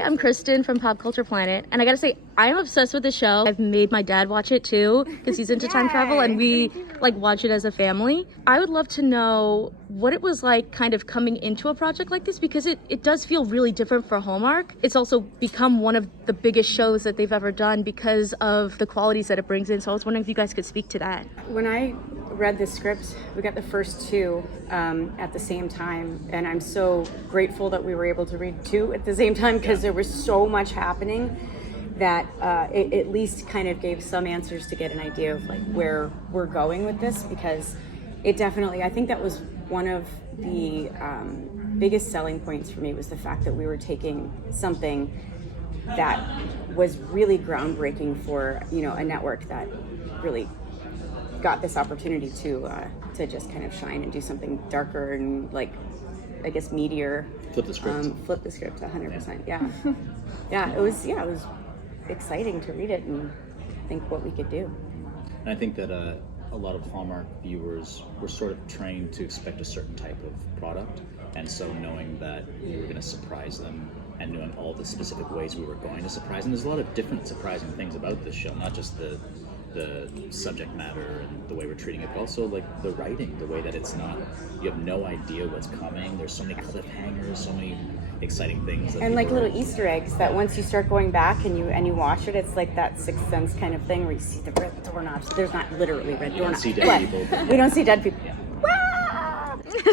I'm Kristen from Pop Culture Planet, and I gotta say, I'm obsessed with the show. I've made my dad watch it too, because he's into time travel, and we watch it as a family. I would love to know what it was like kind of coming into a project like this, because it does feel really different for Hallmark. It's also become one of the biggest shows that they've ever done because of the qualities that it brings in, so I was wondering if you guys could speak to that. When I read the script, we got the first two at the same time, and I'm so grateful that we were able to read two at the same time, because there was so much happening that it at least kind of gave some answers to get an idea of like where we're going with this, because it definitely, I think that was one of the biggest selling points for me, was the fact that we were taking something that was really groundbreaking for, you know, a network that really got this opportunity to just kind of shine and do something darker and, like, I guess, meatier. Flip the script. 100%. Yeah. It was exciting to read it and think what we could do. And I think that a lot of Hallmark viewers were sort of trained to expect a certain type of product, and so knowing that we were going to surprise them and knowing all the specific ways we were going to surprise them. There's a lot of different surprising things about this show, not just the subject matter and the way we're treating it, but also like the writing, the way that it's not, you have no idea what's coming. There's so many cliffhangers, so many exciting things, and like little Easter eggs that once you start going back and you watch it, it's like that Sixth Sense kind of thing where you see the red doorknobs. There's not literally red doorknobs. We don't see dead people. We don't see dead people. Yeah.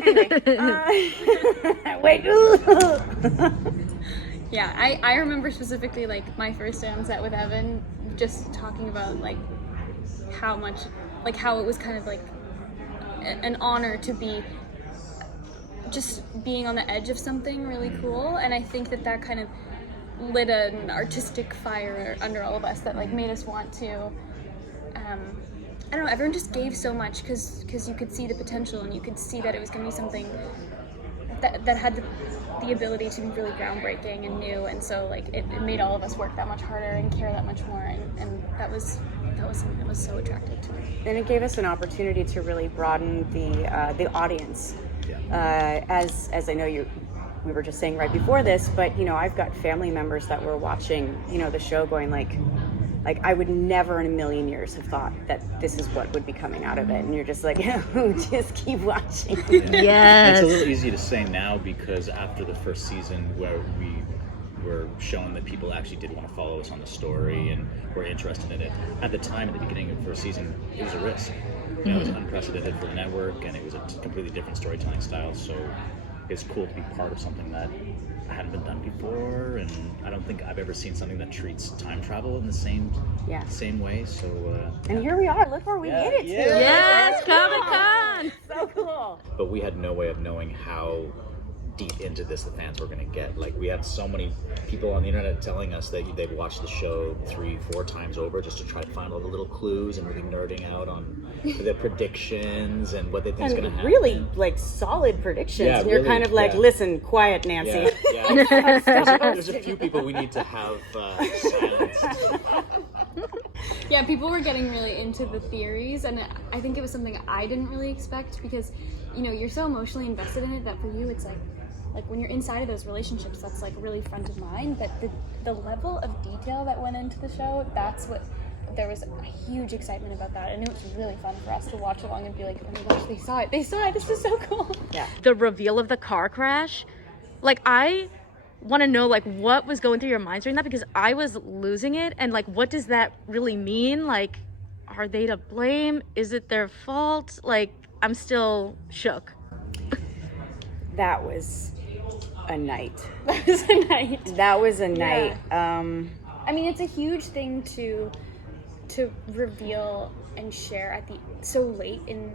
Anyway, wait. Yeah, I remember specifically, like, my first day on set with Evan, just talking about, like, how it was kind of like an honor to be just being on the edge of something really cool, and I think that kind of lit an artistic fire under all of us that, like, made us want to I don't know, everyone just gave so much because you could see the potential, and you could see that it was going to be something that had the ability to be really groundbreaking and new, and so, like, it made all of us work that much harder and care that much more, and that was something that was so attractive to me. And it gave us an opportunity to really broaden the audience. As I know we were just saying right before this, but, you know, I've got family members that were watching, you know, the show going like I would never in a million years have thought that this is what would be coming out of it, and you're just like, just keep watching. Yes. It's a little easy to say now, because after the first season where we were shown that people actually did want to follow us on the story and were interested in it, at the time, at the beginning of the first season, it was a risk. You know, it was unprecedented for the network, and it was a completely different storytelling style, so it's cool to be part of something that hadn't been done before, and I don't think I've ever seen something that treats time travel in the same way. So and here we are. Look where we made it to. Yes, Comic-Con. So cool. But we had no way of knowing how deep into this the fans were going to get. Like, we had so many people on the internet telling us that they've watched the show 3-4 times over just to try to find all the little clues, and really nerding out on the predictions and what they think is going to happen. Really, like, solid predictions. Yeah, and you're really, kind of like, listen, quiet, Nancy. Yeah. There's a few people we need to have silenced. Yeah, people were getting really into the theories, and I think it was something I didn't really expect, because, you know, you're so emotionally invested in it that for you it's like when you're inside of those relationships, that's, like, really front of mind. But the level of detail that went into the show, there was a huge excitement about that, and it was really fun for us to watch along and be like, oh my gosh, they saw it, this is so cool. Yeah. The reveal of the car crash, like, I want to know, like, what was going through your minds during that, because I was losing it, and, like, what does that really mean? Like, are they to blame? Is it their fault? Like, I'm still shook. That was a night. That was a night. Yeah. I mean, it's a huge thing to reveal and share so late in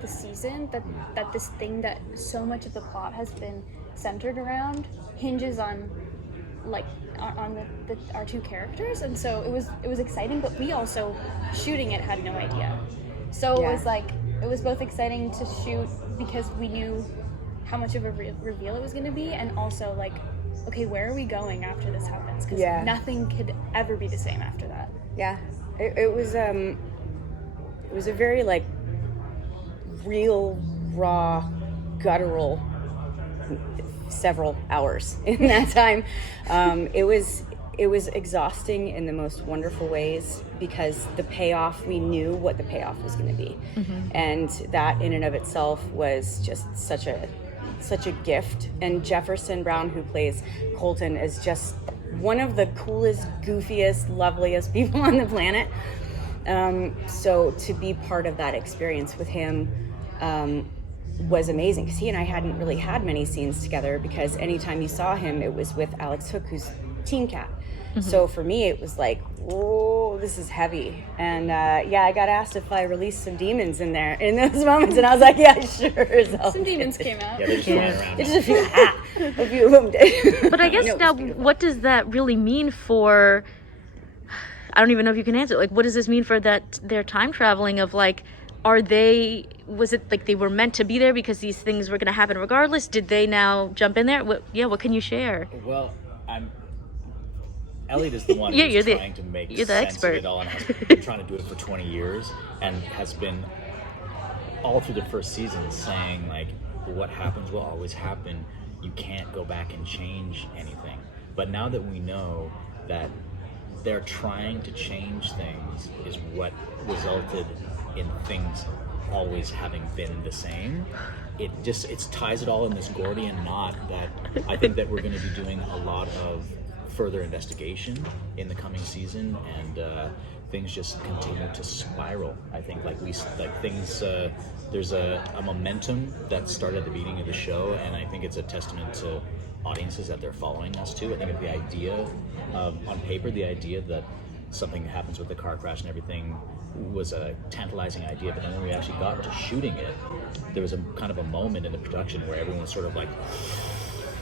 the season, that this thing that so much of the plot has been centered around hinges on, like, on our two characters, and so it was exciting, but we also, shooting it, had no idea. So it was like, it was both exciting to shoot because we knew how much of a reveal it was going to be, and also, like, okay, where are we going after this happens? Because nothing could ever be the same after that. Yeah, it was a very, like, real, raw, guttural several hours in that time. It was exhausting in the most wonderful ways, because the payoff, we knew what the payoff was going to be. And that in and of itself was just such a gift. And Jefferson Brown, who plays Colton, is just one of the coolest, goofiest, loveliest people on the planet. So to be part of that experience with him was amazing, because he and I hadn't really had many scenes together, because anytime you saw him, it was with Alex Hook, who's Teen Cat. So for me, it was like, whoa, this is heavy. And I got asked if I released some demons in there in those moments, and I was like, yeah, sure as hell. Some demons came out. Yeah, they're just flying around. It's just a few of them did. But I guess now, what does that really mean for, I don't even know if you can answer, like, what does this mean for their time traveling of, like, was it like they were meant to be there because these things were going to happen regardless? Did they now jump in there? What can you share? Well, Elliot is the one who's trying to make sense expert. of it all, and has been trying to do it for 20 years, and has been all through the first season saying, like, what happens will always happen. You can't go back and change anything. But now that we know that they're trying to change things is what resulted in things always having been the same, it ties it all in this Gordian knot that I think that we're going to be doing a lot of further investigation in the coming season, and things just continue to spiral. I think there's a momentum that started at the beginning of the show, and I think it's a testament to audiences that they're following us too. I think of the idea on paper, the idea that something happens with the car crash and everything was a tantalizing idea, but then when we actually got to shooting it, there was a kind of a moment in the production where everyone was sort of like,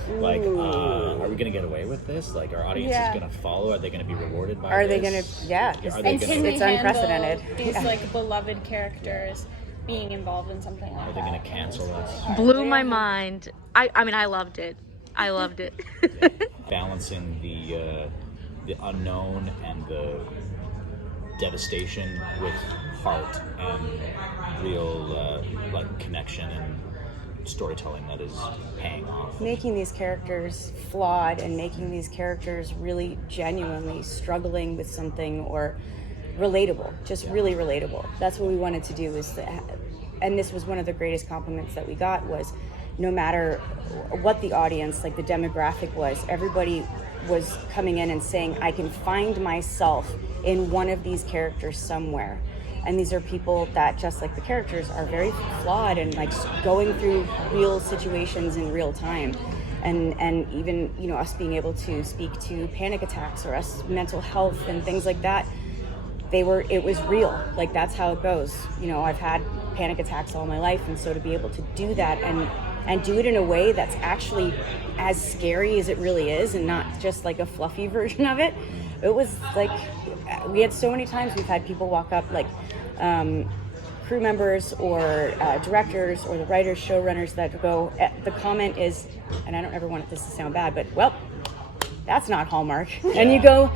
are we going to get away with this? Like, our audience is going to follow? Are they going to be rewarded by this? Are they going to, it's unprecedented. These like beloved characters being involved in something like that. Are they going to cancel us? Blew my mind. I mean, I loved it. Yeah. Balancing the unknown and the devastation with heart and real connection and storytelling that is paying off. Making these characters flawed and making these characters really genuinely struggling with something, or relatable, really relatable. That's what we wanted to do, and this was one of the greatest compliments that we got, was no matter what the audience, like the demographic was, everybody was coming in and saying, I can find myself in one of these characters somewhere. And these are people that, just like the characters, are very flawed and like going through real situations in real time. And even, us being able to speak to panic attacks or us mental health and things like that, it was real. Like, that's how it goes. I've had panic attacks all my life, and so to be able to do that and do it in a way that's actually as scary as it really is, and not just like a fluffy version of it. It was like, we had so many times we've had people walk up, like crew members or directors or the writers, showrunners, that go, the comment is, and I don't ever want this to sound bad, but, well, that's not Hallmark. And you go,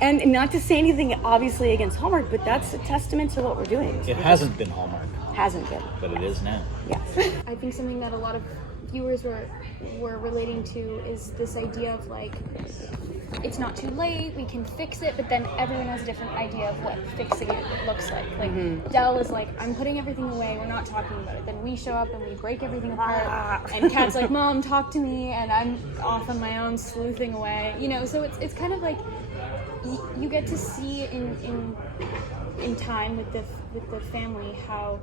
and not to say anything obviously against Hallmark, but that's a testament to what we're doing. It hasn't been Hallmark. Hasn't been. But it is now. Yes. I think something that a lot of viewers were relating to is this idea of, like, it's not too late, we can fix it, but then everyone has a different idea of what fixing it looks like. Like, Dell is like, I'm putting everything away, we're not talking about it. Then we show up and we break everything apart, and Kat's like, Mom, talk to me, and I'm off on my own sleuthing away. So it's kind of like, you get to see in time with the family how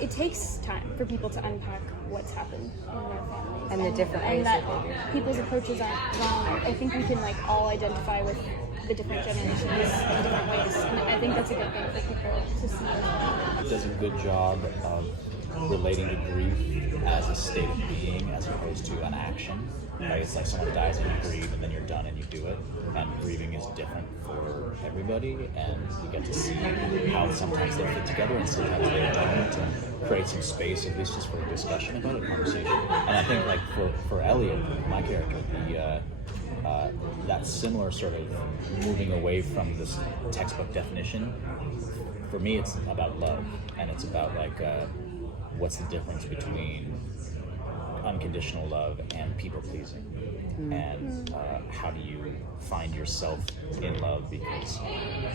it takes time for people to unpack what's happened in their families And the different ways and that that they do. people's approaches aren't wrong. I think we can all identify with the different generations in different ways, and I think that's a good thing for people to see. It does a good job of relating to grief as a state of being as opposed to an action. Right? It's like someone dies and you grieve, and then you're done and you do it. And grieving is different for everybody, and you get to see how sometimes they fit together and sometimes they don't, and create some space, at least just for a discussion about it, conversation. And I think, like, for Elliot, my character, that similar sort of moving away from this textbook definition, for me it's about love, and it's about, like, what's the difference between unconditional love and people pleasing, and how do you find yourself in love, because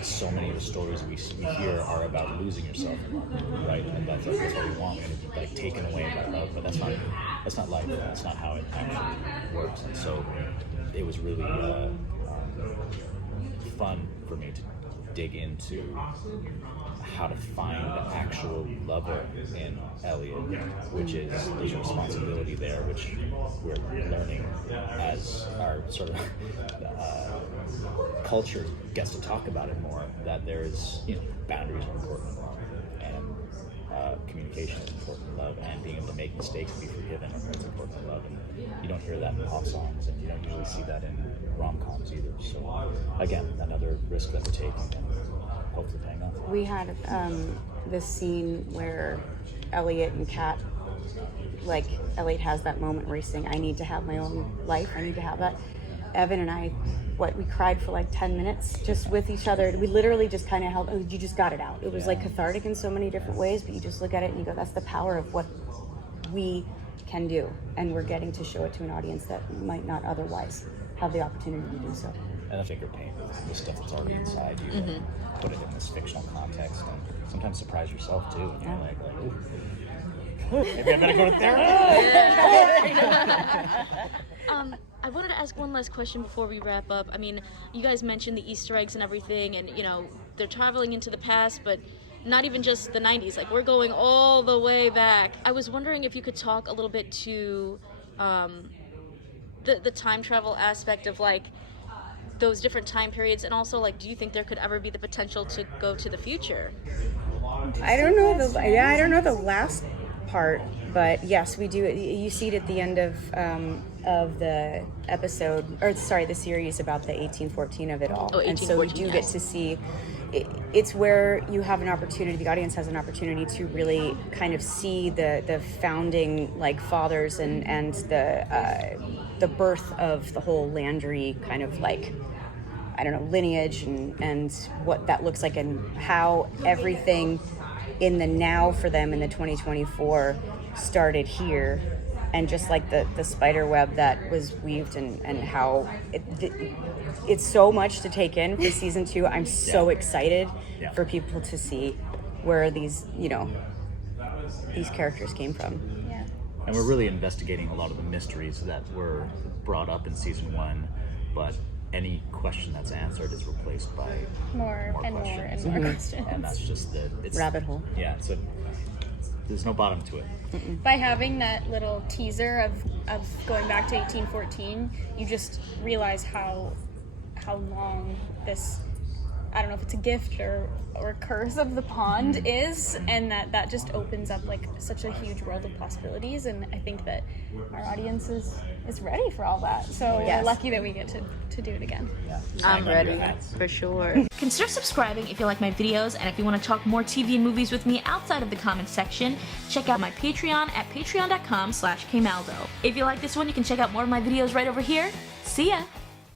so many of the stories we hear are about losing yourself in love, right? And that's what we want, and like taken away by love, but that's not life. That's not how it actually works. And so it was really fun for me to dig into how to find the actual lover in Elliot, which is there's a responsibility there, which we're learning as our sort of culture gets to talk about it more, that there's, boundaries are important in love, and communication is important in love, and being able to make mistakes and be forgiven is important in love. And you don't hear that in pop songs, and you don't usually see that in rom-coms either. So again, another risk that we're taking, and hopefully paying off. We had this scene where Elliot and Kat, like Elliot has that moment where he's saying, I need to have my own life, I need to have that. Evan and I, we cried for like 10 minutes just with each other. We literally just kind of held, you just got it out. It was like cathartic in so many different ways, but you just look at it and you go, that's the power of what we can do. And we're getting to show it to an audience that might not otherwise have the opportunity to do so. And I think you're painting the stuff that's already inside you, and put it in this fictional context, and sometimes surprise yourself too. And you're like, ooh, maybe I better go to therapy. I wanted to ask one last question before we wrap up. I mean, you guys mentioned the Easter eggs and everything, and they're traveling into the past, but not even just the 90s. Like, we're going all the way back. I was wondering if you could talk a little bit to the time travel aspect of like those different time periods, and also like, do you think there could ever be the potential to go to the future? I don't know the last part, but yes, we do. You see it at the end of the episode, or sorry, the series about the 1814 of it all. Oh, and so we do get to see. It's where you have an opportunity. The audience has an opportunity to really kind of see the founding like fathers and the birth of the whole Landry kind of like, I don't know, lineage and what that looks like, and how everything in the now for them in the 2024 started here, and just like the spider web that was weaved, and how it's so much to take in for season 2. I'm so excited for people to see where these characters came from. Yeah. And we're really investigating a lot of the mysteries that were brought up in season 1, but any question that's answered is replaced by more questions. questions. And that's just it's Rabbit hole. Yeah, there's no bottom to it. By having that little teaser of going back to 1814, you just realize how long this, I don't know if it's a gift or curse of the pond is, and that just opens up like such a huge world of possibilities. And I think that our audience is ready for all that. So we're lucky that we get to do it again. Yeah. I'm ready, for sure. Consider subscribing if you like my videos, and if you want to talk more TV and movies with me outside of the comments section, check out my Patreon at patreon.com/kmaldo. If you like this one, you can check out more of my videos right over here. See ya!